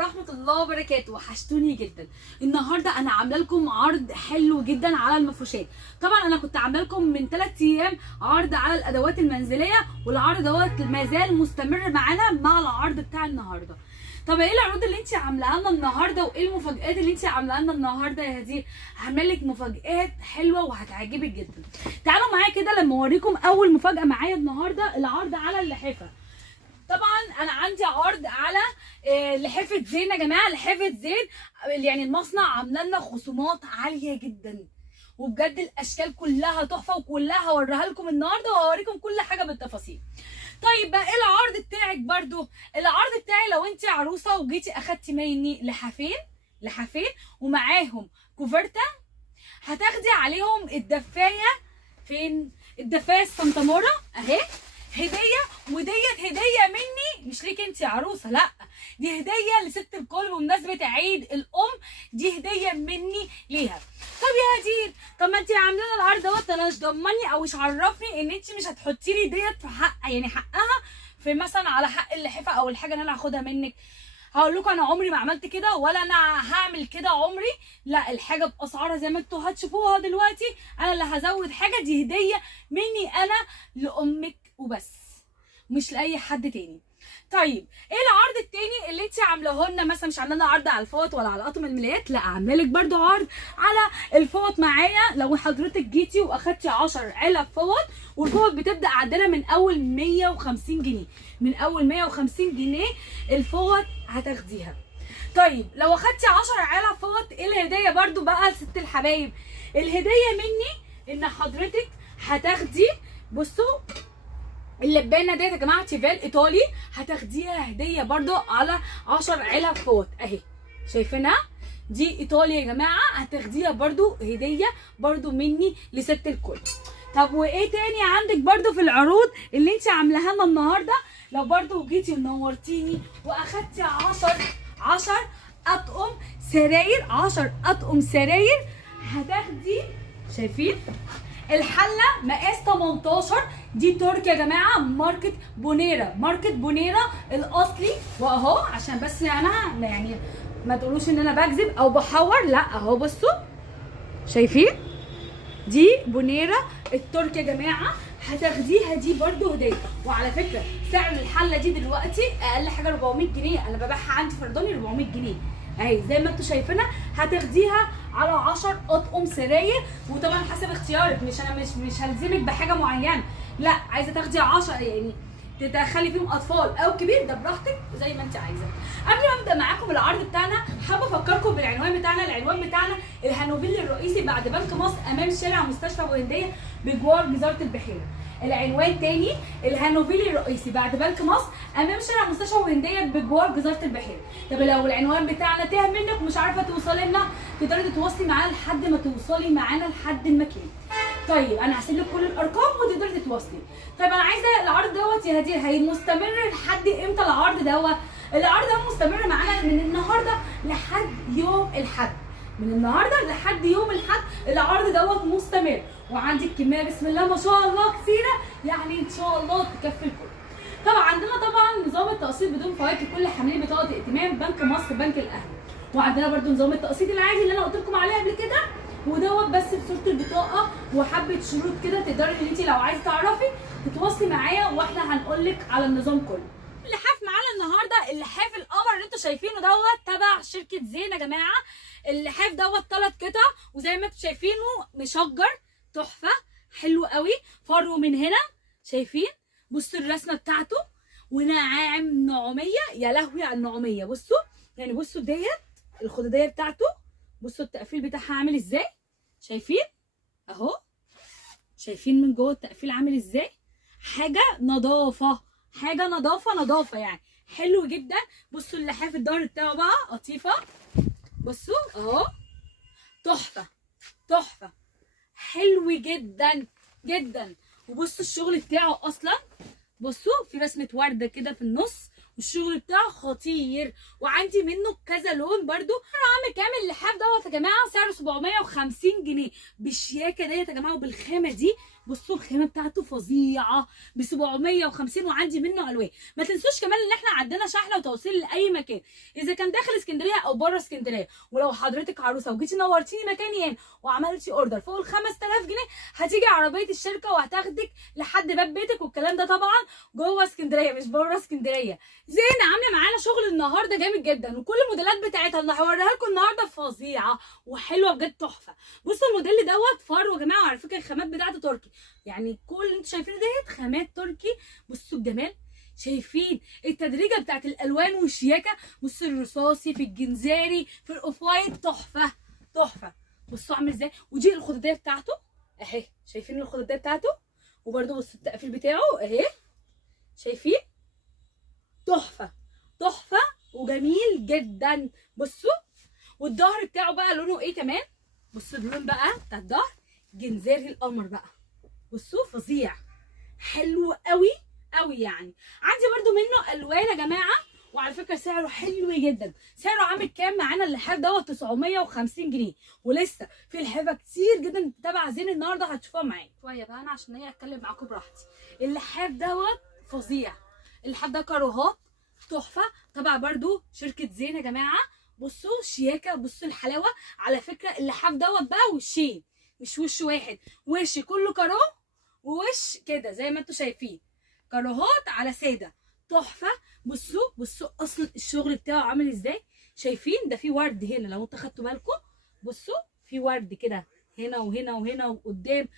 ورحمه الله وبركاته. وحشتوني جدا. النهارده انا عامله لكم عرض حلو جدا على المفروشات. طبعا انا كنت عامله لكم من 3 ايام عرض على الادوات المنزليه، والعرض دوت ما زال مستمر معانا مع العرض بتاع النهارده. طب ايه العروض اللي انت عاملاها لنا النهارده، وايه المفاجآت اللي انت عاملاها لنا النهارده يا هدير؟ هعمل لك مفاجآت حلوه وهتعجبك جدا. تعالوا معايا كده لما اوريكم اول مفاجاه معايا النهارده، العرض على اللحافه. طبعا انا عندي عرض على لحافه زين يا جماعه. لحافه زين يعني المصنع عامله لنا خصومات عاليه جدا، وبجد الاشكال كلها تحفه، وكلها هوريها لكم النهارده وهوريكم كل حاجه بالتفاصيل. طيب بقى ايه العرض بتاعك برضو؟ العرض بتاعي لو انت عروسه وجيتي اخدتي مني لحافين ومعاهم كوفرتا، هتاخدي عليهم الدفايه. فين الدفايه؟ السنتامورا اهي هديه، وديت هديه مني مش ليك انت يا عروسه، لا دي هديه لست الكل بمناسبه عيد الام، دي هديه مني ليها. طب يا هدير، طب ما انت عامله لنا العرض دوت، انا مش ضمني او مش عرفني ان انت مش هتحطي لي ديت في حق، يعني حقها في مثلا على حق اللحافه او الحاجه اللي انا هاخدها منك. هقول لكم انا عمري ما عملت كده، ولا انا هعمل كده عمري. لا، الحاجه باسعارها زي ما انتوا هتشوفوها دلوقتي. انا اللي هزود حاجه، دي هديه مني انا لامك وبس، مش لاي حد تاني. طيب ايه العرض التاني اللي انت عاملاه لنا؟ مثلا مش عامله لنا عرض على الفوط ولا على اطقم الملايات، لا عامله لك برده عرض على الفوط معايا. لو حضرتك جيتي واخدتي 10 علب فوط، والفوط بتبدا عندنا من اول 150 جنيه، من اول 150 جنيه الفوط هتاخديها. طيب لو اخدتي 10 علب فوط، ايه الهديه برده بقى ست الحبايب؟ الهديه مني ان حضرتك هتاخدي، بصوا اللبانه ديت يا جماعه تيفال ايطالي، هتاخديها هديه برده على 10 علب فوط اهي، شايفينها؟ دي ايطالي يا جماعه، هتاخديها برده هديه برده مني لست الكل. طب وايه تاني عندك برده في العروض اللي انت عاملاها لنا النهارده؟ لو برده جيتي ونورتيني واخدتي 10 اطقم سراير، 10 اطقم سراير، هتاخدي، شايفين الحله مقاس 18، دي تركي يا جماعه، ماركه بونيرا الاصلي. واهو عشان بس انا يعني ما تقولوش ان انا بكذب او بحور، لا اهو بصوا شايفين، دي بونيرا التركي يا جماعه، هتاخديها دي برده هديه. وعلى فكره سعر الحله دي دلوقتي اقل حاجه 400 جنيه، انا ببيعها عندي فرداني 400 جنيه اهي زي ما انتوا شايفينها. هتاخديها على 10 اطقم سراير، وطبعا حسب اختيارك، مش انا مش هلزمك بحاجه معينه، لا عايزه تاخدي 10 يعني تدخلي فيهم اطفال او كبير، ده براحتك زي ما انت عايزه. قبل ما ابدا معاكم العرض بتاعنا، حابه افكركم بالعنوان بتاعنا. العنوان بتاعنا الهانوفيل الرئيسي بعد بنك مصر، امام شارع مستشفى ابو هنديه بجوار جزيره البحيره. العنوان تاني الهانوفيل الرئيسي بعد بنك مصر، امام شارع مستشفى ابو هنديه بجوار جزيره البحيره. طب لو العنوان بتاعنا تاه منك ومش عارفه توصلي لنا، تقدري تتواصلي معانا لحد ما توصلي معانا لحد المكان. طيب انا هسيب لك كل الارقام وتقدري تتواصلي. طيب انا عايزه العرض دوت يا هدير هي مستمر لحد امتى العرض دوت؟ العرض ده مستمر معانا من النهارده لحد يوم الاحد، من النهارده لحد يوم الاحد العرض دوت مستمر. وعندي الكميه بسم الله ما شاء الله كثيره، يعني ان شاء الله تكفي الكل. طبعا عندنا طبعا نظام التقسيط بدون فوائد لكل حاملين بطاقه ائتمان بنك مصر بنك الاهلي. وعندنا برده نظام التقسيط العادي اللي انا قلت لكم عليه قبل كده، ودوت بس بصوره البطاقه وحبه شروط كده، تقدري ان انت لو عايزه تعرفي تتواصلي معايا واحنا هنقول لك على النظام كله. اللحاف معانا النهارده اللحاف القمر اللي انتوا شايفينه دوت تبع شركه زين يا جماعه. اللحاف دوت 3 قطع، وزي ما انتوا شايفينه مشجر تحفه حلو قوي، فرو من هنا شايفين، بصوا الرسمه بتاعته، وناعم نعوميه، يا لهوي على النعوميه. بصوا يعني بصوا ديت الخدوديه بتاعته، بصوا التقفيل بتاعها عامل ازاي، شايفين اهو، شايفين من جوه التقفيل عامل ازاي، حاجه نظافه، حاجه نظافه يعني حلو جدا. بصوا اللحاف الظهر بتاعه بقى قطيفه، بصوا اهو تحفه حلو جدا جدا. وبصوا الشغل بتاعه اصلا، بصوا في رسمه ورده كده في النص، والشغل بتاعه خطير. وعندي منه كذا لون برده. عامل كامل اللحاف دوت يا جماعه سعره 750 جنيه بالشياكه ديت يا جماعه، وبالخامه دي بصوا الخامه بتاعته فظيعه ب 750 وعندي منه الوان. ما تنسوش كمان ان احنا عندنا شحن وتوصيل لاي مكان اذا كان داخل اسكندريه او بره اسكندريه. ولو حضرتك عروسه وجيتي نورتيني مكاني هنا وعملتي اوردر فوق ال 5000 جنيه هتيجي عربيه الشركه وهتاخدك لحد باب بيتك، والكلام ده طبعا جوه اسكندريه مش بره اسكندريه. زين عامله معانا شغل النهارده جامد جدا، وكل الموديلات بتاعتها اللي هوريها لكم النهارده فظيعه وحلوه بجد تحفه. بصوا الموديل دوت فرو يا جماعه، وعلى فكره الخامات بتاعته تركي، يعني كل اللي انتوا شايفينه ديت خامات تركي. بصوا الجمال، شايفين التدريجه بتاعت الالوان والشياكه. بصوا الرصاصي في الجنزاري في الاوف وايت تحفه تحفه. بصوا عامل ازاي، ودي الخدوديه بتاعته اهي، شايفين الخدوديه بتاعته، وبرده بصوا التقفيل بتاعه اهي، شايفين تحفه تحفه وجميل جدا. بصوا والظهر بتاعه بقى لونه ايه كمان، بصوا اللون بقى بتاع الظهر جنزاري القمر بقى، بصوا فظيع حلو قوي قوي. يعني عندي برده منه الوان يا جماعه، وعلى فكره سعره حلو جدا. سعره عامل كام معانا اللحاف دوت 950 جنيه، ولسه في لحافه كتير جدا تبع زين النهارده هتشوفوها معايا شويه بقى انا عشان هي اتكلم معاكم براحتي. اللحاف دوت فظيع، اللحاف ده كاروهات تحفه تبع برده شركه زين يا جماعه. بصوا شياكه، بصوا الحلاوه. على فكره اللحاف دوت بقى وشين مش وش واحد، وش كله كارو ووش كده زي ما انتوا شايفين، كاروهات على ساده تحفه. بصوا بصوا اصلا الشغل بتاعه عامل ازاي، شايفين ده في ورد هنا لو انتوا خدتوا بالكم، بصوا في ورد كده هنا وهنا وهنا وقدام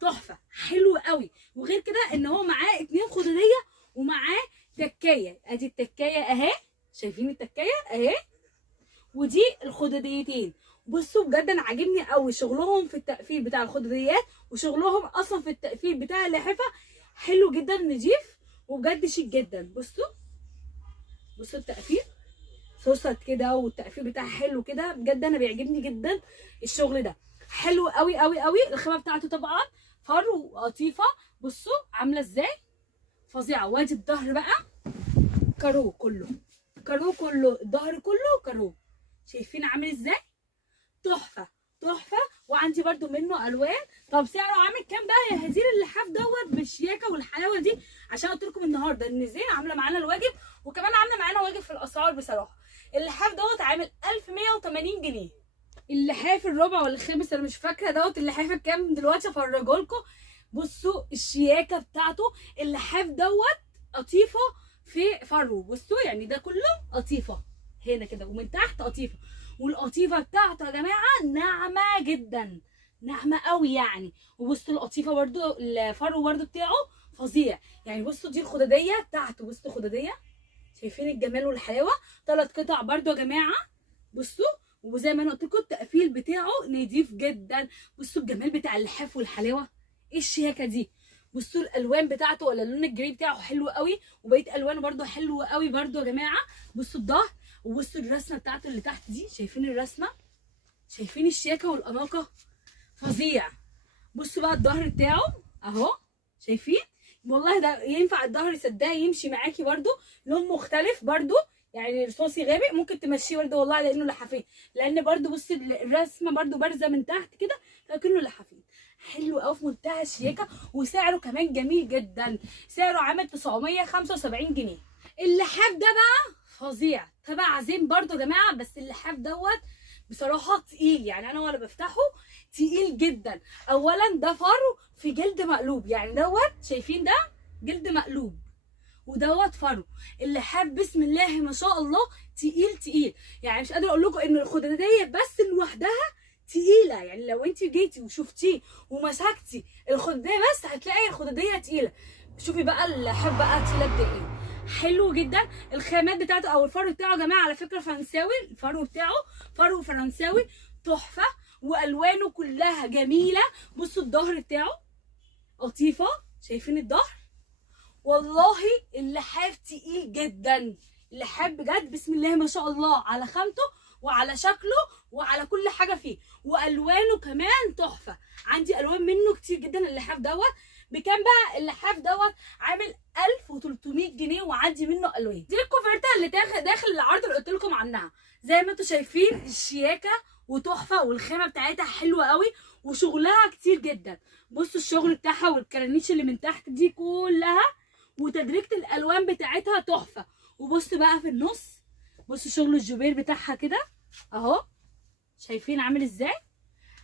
تحفه حلو قوي. وغير كده ان هو معاه 2 خدوديه ومعاه تكايه، ادي التكايه اهي، شايفين التكايه اهي، ودي الخدوديتين. بصوا بجد انا عاجبني قوي شغلهم في التقفيل بتاع الخدوديات، وشغلهم اصلا في التقفيل بتاع اللحافه حلو جدا نضيف وبجد شيك جدا. بصوا بصوا التقفيل صوصت كده والتقفيل بتاعها حلو كده، بجد انا بيعجبني جدا الشغل ده حلو قوي قوي قوي. الخامه بتاعته طبعا فرو وقطيفه، بصوا عامله ازاي فظيعه. وادي الظهر بقى كارو كله، كارو كله، الظهر كله كارو، شايفين عامل ازاي تحفه تحفه. وعندي برده منه الوان. طب سعره عامل كام بقى يا هزير اللحاف دوت بالشياكه والحلاوه دي؟ عشان قلت لكم النهارده ان زين عامله معانا الواجب، وكمان عامله معانا واجب في الاسعار بصراحه. اللحاف دوت عامل 1180 جنيه. اللحاف الرابع ولا الخامس انا مش فاكره دوت اللحاف الكام دلوقتي افرجه لكم. بصوا الشياكه بتاعته، اللحاف دوت قطيفه في فرو، بصوا يعني ده كله قطيفه هنا كده ومن تحت قطيفه، والقطيفه بتاعته يا جماعه ناعمه جدا، ناعمه قوي يعني. وبصوا القطيفه برده الفرو برده بتاعه فظيع يعني. بصوا دي الخداديه بتاعته، بصوا خداديه، شايفين الجمال والحلاوه. 3 قطع برده يا جماعه، بصوا. وزي ما انا قلت لكم التقفيل بتاعه نضيف جدا. بصوا الجمال بتاع اللحاف والحلاوه، ايه الشياكه دي. بصوا الالوان بتاعته ولا اللون الجري بتاعه حلو قوي، وبقيه الوانه برده حلوه قوي برده يا جماعه. بصوا الظهر، وبصوا الرسمه بتاعته اللي تحت دي، شايفين الرسمه، شايفين الشياكه والاناقه فظيع. بصوا بقى الظهر بتاعه اهو، شايفين والله ده ينفع الظهر صدقني يمشي معاكي برده، لون مختلف برده يعني رصاصي غامق، ممكن تمشيه برده والله لانه لحافين، لان برده بصي الرسمه برده بارزه من تحت كده لكنه لحافين حلو قوي في منتهى الشياكه. وسعره كمان جميل جدا، سعره عامل 975 جنيه. اللحاف ده بقى فظيع تبع زين برده يا جماعه، بس اللحاف دوت بصراحه تقيل يعني، انا وانا بفتحه تقيل جدا. اولا ده فرو في جلد مقلوب، يعني دوت شايفين ده جلد مقلوب ودوت فرو. اللحاف بسم الله ما شاء الله تقيل تقيل يعني، مش قادره اقول لكم ان الخداديه بس لوحدها تقيله يعني. لو انت جيتي وشفتيه ومسكتي الخداديه بس هتلاقي الخداديه تقيله. شوفي بقى اللحاف بقى تقيله قد ايه، حلو جدا. الخامات بتاعته او الفرو بتاعه يا جماعه على فكره فرنساوي، الفرو بتاعه فرو فرنساوي تحفه، والوانه كلها جميله. بصوا الظهر بتاعه قطيفه، شايفين الظهر والله اللحاف تقيل جدا. اللحاف بجد بسم الله ما شاء الله على خامته وعلى شكله وعلى كل حاجه فيه، والوانه كمان تحفه. عندي الوان منه كتير جدا. اللحاف دوت بكام بقى؟ اللحاف دوت عامل 1300 جنيه، وعندي منه الوان. دي الكوفرته اللي داخل العرض اللي قلت لكم عنها، زي ما انتم شايفين الشياكه وتحفه، والخامه بتاعتها حلوه قوي، وشغلها كتير جدا. بصوا الشغل بتاعها والكرانيش اللي من تحت دي كلها، وتدريجة الالوان بتاعتها تحفه. وبصوا بقى في النص، بصوا شغل الجوبير بتاعها كده اهو، شايفين عامل ازاي؟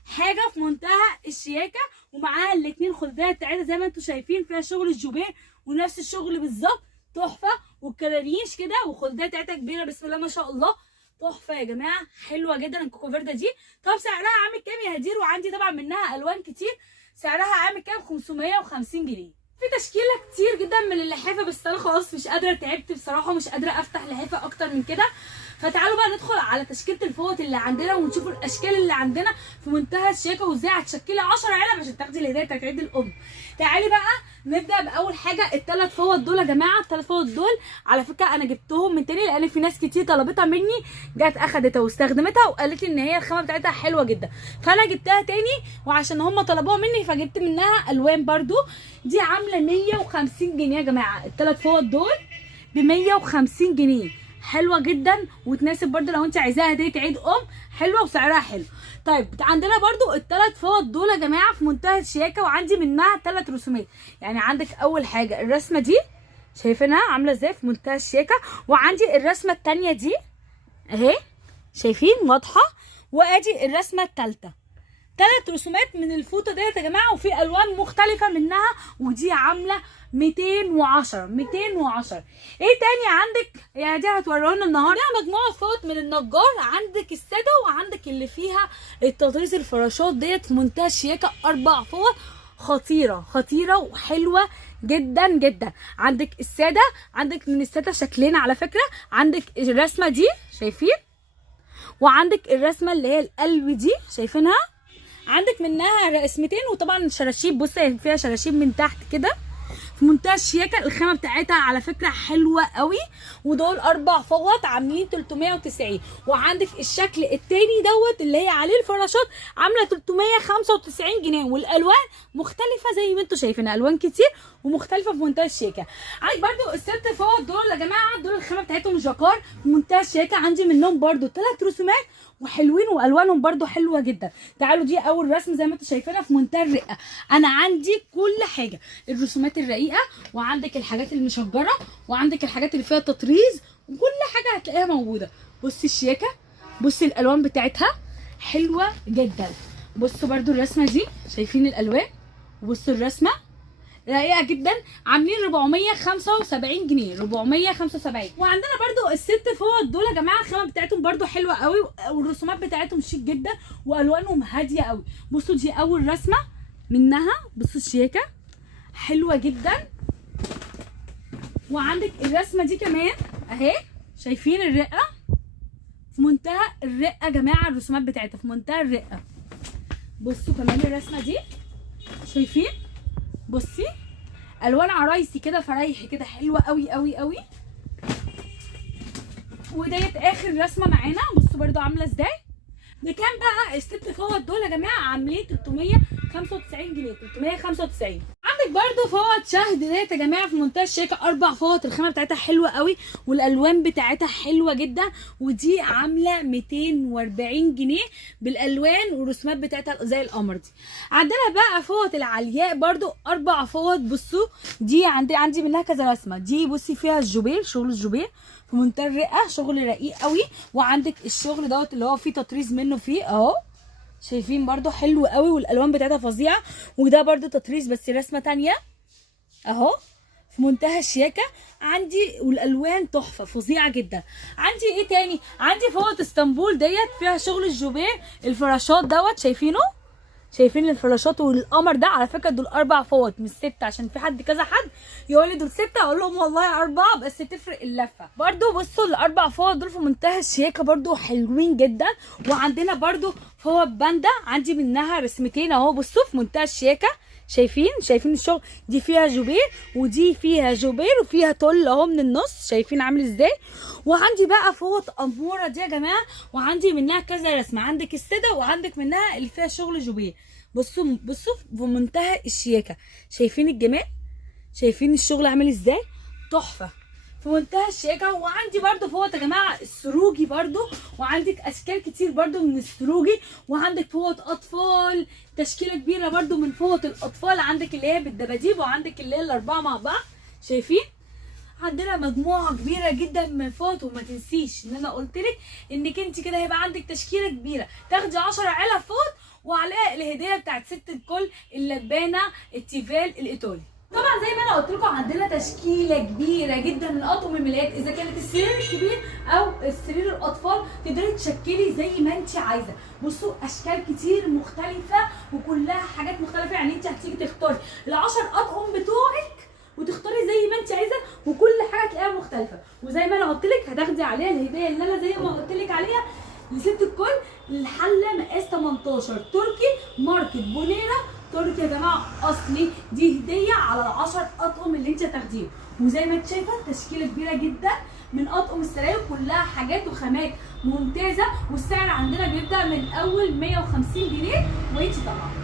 حاجه في منتهى الشياكه. ومعاها الاتنين خداديه بتاعتها زي ما انتم شايفين، فيها شغل الجوبير ونفس الشغل بالظبط، تحفه. والكرانيش كده والخداديه بتاعتها كبيره بسم الله ما شاء الله، تحفه يا جماعه، حلوه جدا الكوكو فيردا دي. طب سعرها عامل كام يا هدير؟ وعندي طبعا منها الوان كتير، سعرها عامل كام؟ 550 جنيه. في تشكيله كتير جدا من اللحافه، بس انا خلاص مش قادره، تعبت بصراحه، مش قادره افتح لحافه اكتر من كده. فتعالوا بقى ندخل على تشكيله الفوط اللي عندنا ونشوف الاشكال اللي عندنا في منتهى الشياكه، وازاي هتشكلي 10 علب عشان تاخدي الهديه بتاعت عيد الام. تعالي بقى نبدا باول حاجه، الثلاث فوط دول يا جماعه. الثلاث فوط دول على فكره انا جبتهم من تاني، لان في ناس كتير طلبتها مني، جت اخدتها واستخدمتها وقالت لي ان هي الخامه بتاعتها حلوه جدا، فانا جبتها تاني. وعشان هم طلبوها مني فجبت منها الوان برده. دي عامله 150 جنيه يا جماعه، الثلاث فوط دول ب 150 جنيه، حلوه جدا وتناسب برده لو انت عايزاها هديه عيد ام، حلوه وسعرها حلو. طيب عندنا برده الثلاث فوط دول يا جماعه في منتهى الشياكه، وعندي منها 3 رسومات. يعني عندك اول حاجه الرسمه دي شايفينها عامله ازاي في منتهى الشياكه، وعندي الرسمه الثانيه دي اهي شايفين واضحه، وادي الرسمه الثالثه. 3 رسومات من الفوطه ديت يا جماعه، وفي الوان مختلفه منها، ودي عامله 210 210. ايه تاني عندك؟ يعني دي هتورينا النهارده مجموعه فوط من النجار، عندك الساده وعندك اللي فيها التطريز الفراشات ديت في منتهى الشياكه، 4 فوط خطيره خطيره وحلوه جدا جدا. عندك الساده، عندك من الساده شكلين على فكره، عندك الرسمه دي شايفين، وعندك الرسمه اللي هي القلب دي شايفينها، عندك منها رسمتين. وطبعا الشراشيب بصي فيها شراشيب من تحت كده في منتهى الشياكه، الخامه بتاعتها على فكره حلوه قوي. ودول 4 فوط عاملين 390. وعندك الشكل التاني دوت اللي هي عليه الفراشات عامله 395 جنيه، والالوان مختلفه زي ما انتم شايفين، الوان كتير ومختلفه في منتهى الشياكه. عندك برده الست فوط دول يا جماعه، دول الخامه بتاعتهم جاكار في منتهى الشياكه، عندي منهم برده 3 رسومات وحلوين والوانهم برده حلوه جدا. تعالوا دي اول رسم زي ما انتم شايفينها في منتهى الرقه. انا عندي كل حاجه، الرسومات الرقيقه، وعندك الحاجات المشجره، وعندك الحاجات اللي فيها تطريز، وكل حاجه هتلاقيها موجوده. بصي الشياكه، بصي الالوان بتاعتها حلوه جدا. بصوا برده الرسمه دي شايفين الالوان، وبصوا الرسمه رقيقه جدا، عاملين 475 جنيه 475. وعندنا برده الست فوط دول يا جماعه، الخامه بتاعتهم برده حلوه قوي، والرسومات بتاعتهم شيك جدا والوانهم هاديه قوي. بصوا دي اول رسمه منها، بصوا الشياكه حلوه جدا. وعندك الرسمه دي كمان اهي شايفين الرقه، في منتهى الرقه يا جماعه، الرسومات بتاعتها في منتهى الرقه. بصوا كمان الرسمه دي شايفين، بصي الوان عرايسي كده فرايحي كده، حلوه قوي قوي قوي. وديت اخر رسمه معانا، بصوا برده عامله ازاي. بكام بقى الست فوط دول يا جماعه؟ عاملين 395 جنيه 395. عندك برده فوط شهد ديت يا جماعه في منتهى الشياكه، 4 فوط، الخامه بتاعتها حلوه قوي والالوان بتاعتها حلوه جدا، ودي عامله 240 جنيه بالالوان والرسومات بتاعتها زي القمر دي. عندنا بقى فوط العلياء برده 4 فوط، بصوا دي عندي منها كذا رسمه. دي بصي فيها الجوبير، شغل الجوبير في منتهى الرقه، شغل رقيق قوي. وعندك الشغل دوت اللي هو فيه تطريز منه فيه اهو شايفين برده حلو قوي، والالوان بتاعتها فظيعه. وده برده تطريز بس رسمه تانية اهو في منتهى الشياكه عندي، والالوان تحفه فظيعه جدا. عندي ايه تاني؟ عندي فوط اسطنبول ديت فيها شغل الجوبير، الفراشات دوت شايفينه، شايفين الفراشات والقمر ده. على فكره دول 4 فوط مش 6، عشان في حد كذا حد يقول لي دول 6، اقول لهم والله 4 بس تفرق اللفه. برده بصوا ال4 فوط دول في منتهى الشياكه برده حلوين جدا. وعندنا برده فوط باندا، عندي منها رسمتين اهو، بصوا في منتهى الشياكه شايفين الشغل، دي فيها جوبير ودي فيها جوبير وفيها تل اهو من النص، شايفين عامل ازاي. وعندي بقى فوط اموره دي يا جماعه، وعندي منها كذا رسمه، عندك الساده وعندك منها اللي فيها شغل جوبير. بصوا في منتهى الشياكه، شايفين الجمال، شايفين الشغل عامل ازاي، تحفه في منتهى الشياكه. وعندي برده فوط يا جماعه السروجي برده، وعندك اشكال كتير برده من السروجي، وعندك فوط اطفال تشكيله كبيره برده من فوط الاطفال، عندك اللي هي بالدباديب وعندك اللي هي الاربعه مع بعض، شايفين؟ عندنا مجموعه كبيره جدا من فوط. وما تنسيش ان انا قلت لك انك انت كده هيبقى عندك تشكيله كبيره، تاخدي 10 علب فوط وعليها الهديه بتاعت ست الكل اللبانه التيفال الايطالي. طبعا زي ما انا قلت لكم عندنا تشكيله كبيره جدا من اطقم الملايات، اذا كانت السرير الكبير او السرير الاطفال تقدري تشكلي زي ما انت عايزه. بصوا اشكال كتير مختلفه وكلها حاجات مختلفه، يعني انت هتيجي تختاري ال10 اطقم بتوعك وتختاري زي ما انت عايزه، وكل حاجه تلاقيها مختلفه. وزي ما انا قلت لك هتاخدي عليها الهديه اللي انا زي ما قلت لك عليها لست الكل، الحله مقاس 18 تركي ماركه بونيرا تركي يا جماعه اصلي، دي هديه على ال10 اطقم اللي انت هتاخديهم. وزي ما انت شايفه تشكيله كبيره جدا من اطقم السراير، كلها حاجات وخامات ممتازه، والسعر عندنا بيبدا من اول 150 جنيه. وانت طبعا